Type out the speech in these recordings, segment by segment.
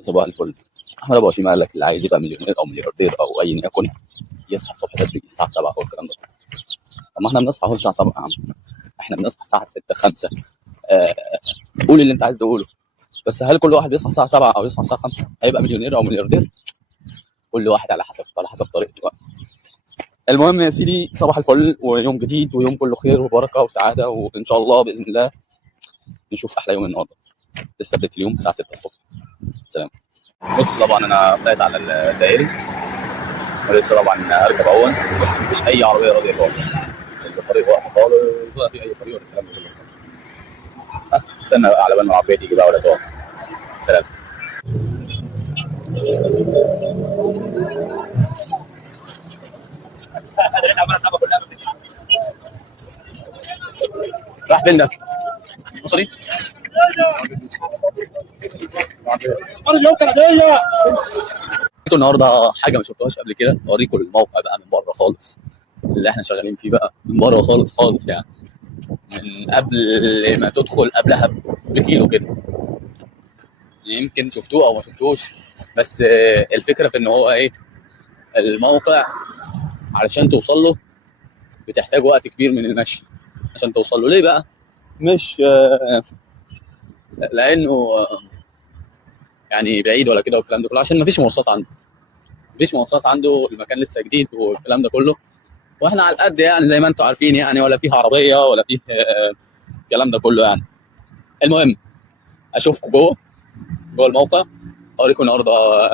صباح الفل. احمد ابو هشيم قال لك اللي عايز يبقى مليونير او ملياردير او ايا يكن يصحى الصبح بدري الساعه 7 او الكلام ده. طب ما احنا بنصحى اهو الساعه 7 يا عم، احنا بنصحى الساعه 6 5. آه، قول اللي انت عايز تقوله. بس هل كل واحد يصحى الساعه 7 او يصحى الساعه 5 هيبقى مليونير او ملياردير؟ كل واحد على حسب طريقته بقى. المهم يا سيدي، صباح الفل ويوم جديد ويوم كله خير وبركه وسعاده، وان شاء الله باذن الله نشوف احلى يوم النهارده. لسه بدايه اليوم الساعه 6 الصبح. سلام. بص طبعا انا طلعت على الدائري ولسه طبعا هركب اول، بس مفيش اي عربيه راضيه تقف. الطريق واقف خالص ولا في اي طريق ولا الكلام ده كله. استنى بقى على بال ما العربيه تيجي بقى ولا تقف. سلام. راح فين ده؟ مصري؟ النهارده حاجه ما شفتهاش قبل كده، اوريكم الموقع بقى من بره خالص اللي احنا شغالين فيه بقى، من بره خالص خالص يعني، من قبل ما تدخل قبلها بكيلو كده. يمكن شفتوه او ما شفتوش، بس الفكره في ان هو ايه، الموقع علشان توصل له بتحتاج وقت كبير من المشي عشان توصل له. ليه بقى؟ مش لانه يعني بعيد ولا كده والكلام ده كله، عشان مفيش مواصلات عنده. مفيش مواصلات عنده، المكان لسه جديد والكلام ده كله، واحنا على القد يعني زي ما انتم عارفين يعني، ولا فيه عربيه ولا فيه الكلام ده كله يعني. المهم اشوفكم جوه الموقع، اوريكم النهارده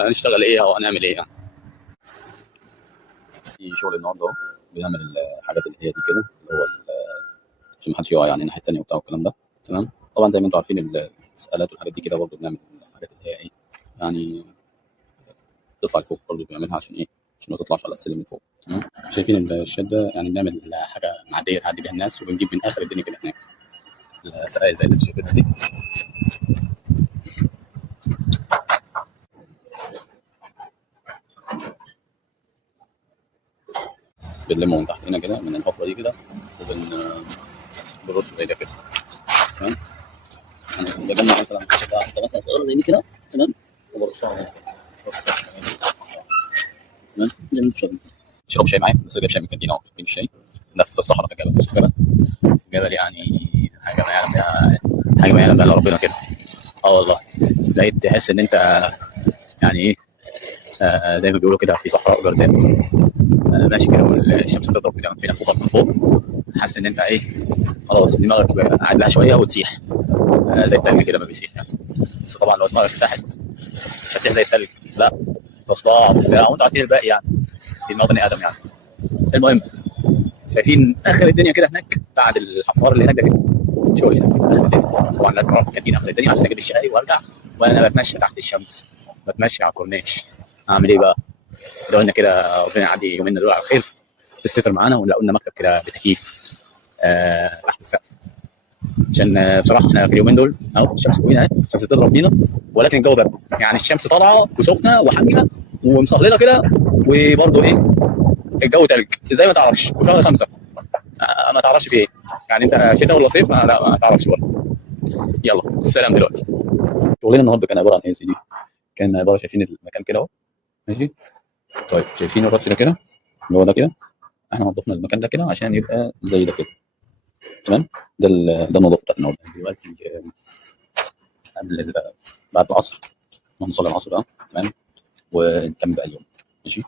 هنشتغل ايه او هنعمل ايه يعني. في شغل النهارده اهو، بيعمل الحاجات اللي هي دي كده، اللي هو عشان ما حدش يقع يعني الناحيه الثانيه وبتاع والكلام ده. تمام. طبعا زي ما انتم عارفين السقالات والحاجات دي كده برضه بنعمل الحاجات اللي هي ايه يعني، تطلع لفوق برضه بنعملها عشان ايه، عشان ما تطلعش على السلم من فوق. تمام. شايفين الشده يعني، بنعمل حاجه معديه تعدي بيها الناس، وبنجيب من اخر الدنيا كده هناك السقايل زي اللي انت شايفينها دي. بنلمه من تحت هنا كده من الحفره دي كده، بنرصه زي ده كده. تمام. يعني بجمع مثلا حاجه واحده مثلا صغيره زي دي كده. تمام. وبرصها هنا كده. تمام. زي ما انتم شايفين. تشرب شاي معايا؟ بس جايب شاي من الكانتين اهو. شايفين الشاي ده في الصحراء في جبل، جبل جبل يعني، حاجه ما يعلم بها، حاجه ما يعلم بها الا ربنا كده. اه والله بقيت تحس ان انت يعني ايه، زي ما بيقولوا كده في صحراء جرداء. ماشي كده والشمس بتضرب في نافوخك من فوق، حاسس ان انت ايه، خلاص دماغك قاعد لها شويه وتسيح. زي التلج كده ما بيسيح يعني. بس طبعا لو دماغك ساحت مش هتسيح زي التلج، لا، تصداع وبتاع وانتوا عارفين الباقي يعني، دي دماغ بني ادم يعني. المهم، شايفين اخر الدنيا كده هناك بعد الحفار اللي هناك ده كده، شغل هناك اخر الدنيا. طبعا لازم اروح الكانتين اخر الدنيا عشان اجيب الشاي وارجع، وانا بتمشى تحت الشمس، بتمشي على الكورنيش. اعمل ايه بقى؟ لو قلنا كده ربنا يعدي يومين دول على خير، الستر معانا ونلاقوا لنا مكتب كده بتكييف تحت السقف. عشان بصراحه احنا في اليومين دول اهو الشمس فوقينا اهي، الشمس بتضرب فينا ولكن الجو برد يعني، الشمس طالعه وسخنه وحاميه ومصهلله كده، وبرده ايه، الجو تلج ازاي ما تعرفش، وشهر 5 ما تعرفش في ايه يعني، انت شتاء ولا صيف؟ لا ما تعرفش برضه. يلا السلام دلوقتي. شغلنا النهارده كان عباره عن ايه يا سيدي؟ كان عباره، شايفين المكان كده اهو، ماشي. طيب شايفين الرف ده كده، اللي هو ده كده، احنا نظفنا المكان ده كده عشان يبقى زي ده كده. تمام. ده النظافه بتاعت النهارده دلوقتي. قبل بعد العصر نصلي العصر بقى. تمام. ونكمل بقى اليوم. ماشي.